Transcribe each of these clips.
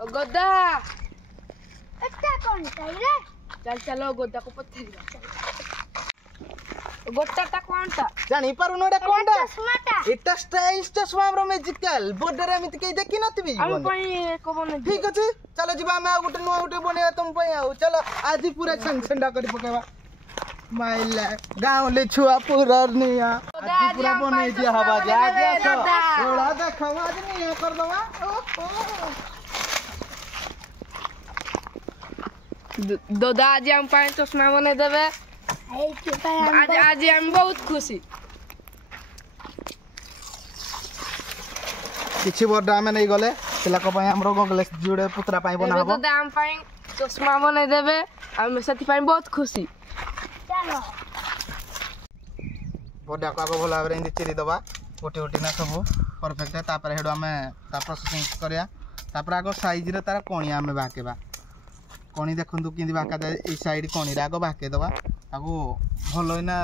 गोदा एटा कौन रे चल चलो गोदा को पत्थरिया गोटाटा कोनटा जानी पारुनो एटा कोनटा चश्माटा एटा स्टाइल चश्मा हमरो मैजिकल बॉर्डर एमिति के देखि नथिबी हम पई को बने ठीक अछि चलो जिबा हम आ गुटे नुआ गुटे बनेबा तुम पई आउ चलो आज ही पूरा छंडा करी पकेबा माइला गांव ले छुआ पूरा निया आज पूरा बने दिया हवा जा जा थोड़ा देखो आज निया कर दवा दादा आज हम पाए चश्मा बने देबे आज आज हम बहुत खुशी किछि बड़ा आमे नहीं गले पिला को पई हमरो गगलेस जुड़े पुत्रा पई बनाबो दादा हम पाए चश्मा बने देबे हम सती पाए बहुत खुशी चलो बड़ा को आगो भला रे चिरी दबा गोटे गोटे ना सब परफेक्ट है तापर हेडो हमें ता प्रोसेसिंग करिया तापर आगो साइज रे तारा कोणिया हमें बाकेबा कोणी देखंतु किंदी बाका दे ए साइड कोणी रे आगो बाके दबा आगो भलो ना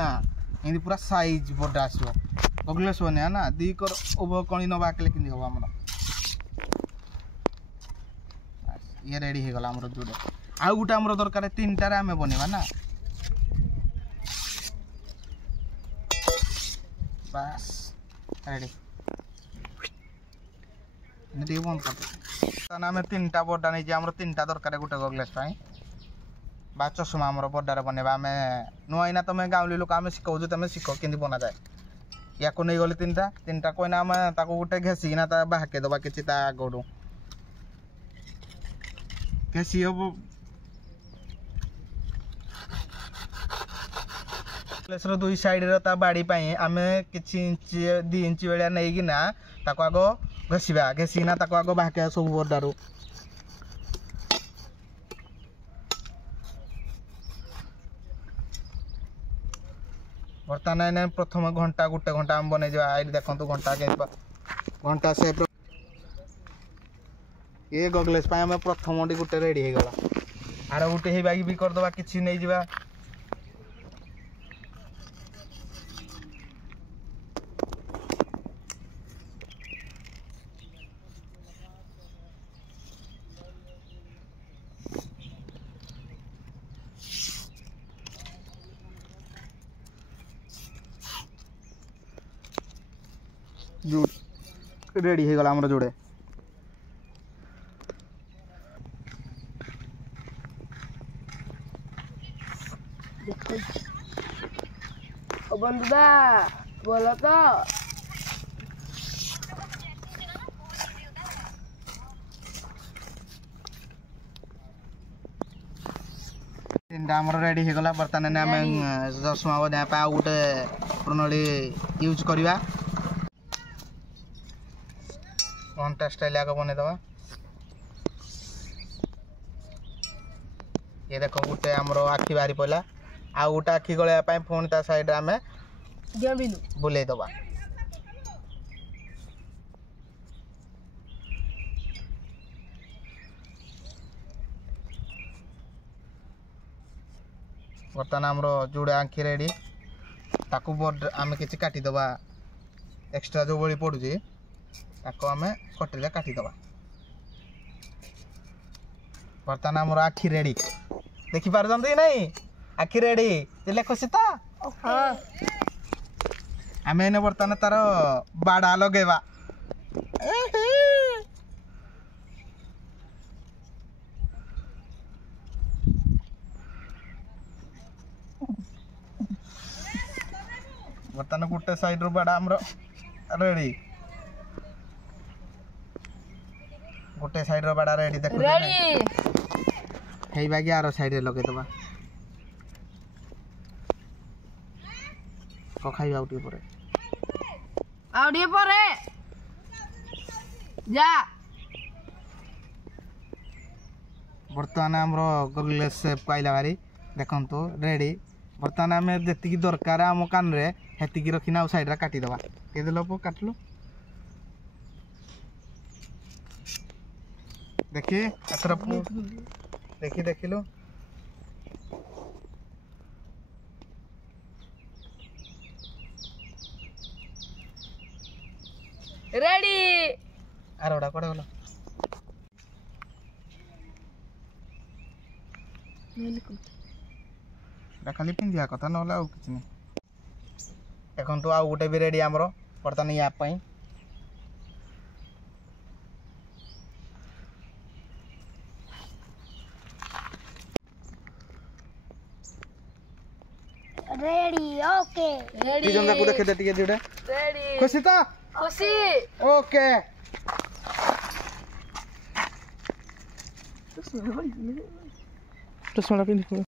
इंदी पूरा साइज बड़ा आसो गगलेस बने ना दी कर ओबो कोणी न बाकले किंदी होबा हमर ये रेडी हे गला हमर जुडे आ गुटा हमर दरकार तीनटा रे हमें बनेबा ना बस रेडी नदी बंद कर तना में तीनटा बड़ा नहीं जे हमर तीनटा दरकार गुटे गगलेस पाई बा चश्मा हमर बड़ारे बनेबा हमें नुआइना तमे गाँवली लोक हमें सिखाउ जे तमे सिखो केंदी बना जाए या को नहीं गले तीनटा तीनटा कोइना हमें ताको गुटे घेसी ना ता बाहके दबा किछि ता गोडू कैसी हो प्लेसर दुई साइड रे ता बाड़ी पाई आमे किछि इंच 2 इंच बेलिया नै कि ना ताको आगो घसीबा घेसी ना ताको आगो बाहके सब बड़ारू बर्तमान ने प्रथम घंटा गुटे घंटा हम बने जा आइड देखंतु घंटा के घंटा से ये गगलेस पाए हमें प्रथम डी गुटे रेडी हे गला आरो गुटे हे बागी भी कर दबा किछि नै जिबा जुड़ रेडी हे गला हमर जोड़े ओ बंदुदा बोलो तो तीनटा हमर रेडी हे गला बर्तमान ने हमें चश्मा बना पा गुटे प्रणाली यूज करबा घंटा स्टाइल आगे बने दवा ये देखो गुटे हमरो आखी बारी पला आ गुटा आखी गले पाए फोन ता साइड में गेबिनु बुले दवा बर्तमान हमरो जुड़े आखी रेडी ताकू बोर्ड आमे किछि काटी दवा एक्स्ट्रा जो बळी पडु जे ताको आमे कटले काटी दवा बर्तमान हमरो आखी रेडी देखि पार जंदी नहीं आखी रेडी तेले खुशी तो हां आमे ने बर्तमान तार बाडा लगेबा बर्तमान गुटे साइड रो बाडा हमरो रेडी गोटे साइड रो बाडा रेडी देखो रेडी हेई बागी आरो साइड रे लगे दबा को खाइ आउटी परे जा बर्तमान हमरो गगलेस शेप पाइला बारी देखंतु रेडी बर्तमान हमें जेति की दरकार हम कान रे हेति की रखिना साइड रे काटी दबा के देलो पो काटलो देखि एतर देखि देखिलो रेडी आरोडा कोडे बोलो खाली पिंधिया कथा ना आउ कि नहीं देखो तो आउ गोटे भी रेडी आमर बर्तमान या रेडी ओके रेडी तीन को देखे दे टिके जोड़े रेडी खुशी तो खुशी ओके चश्मा पिंधि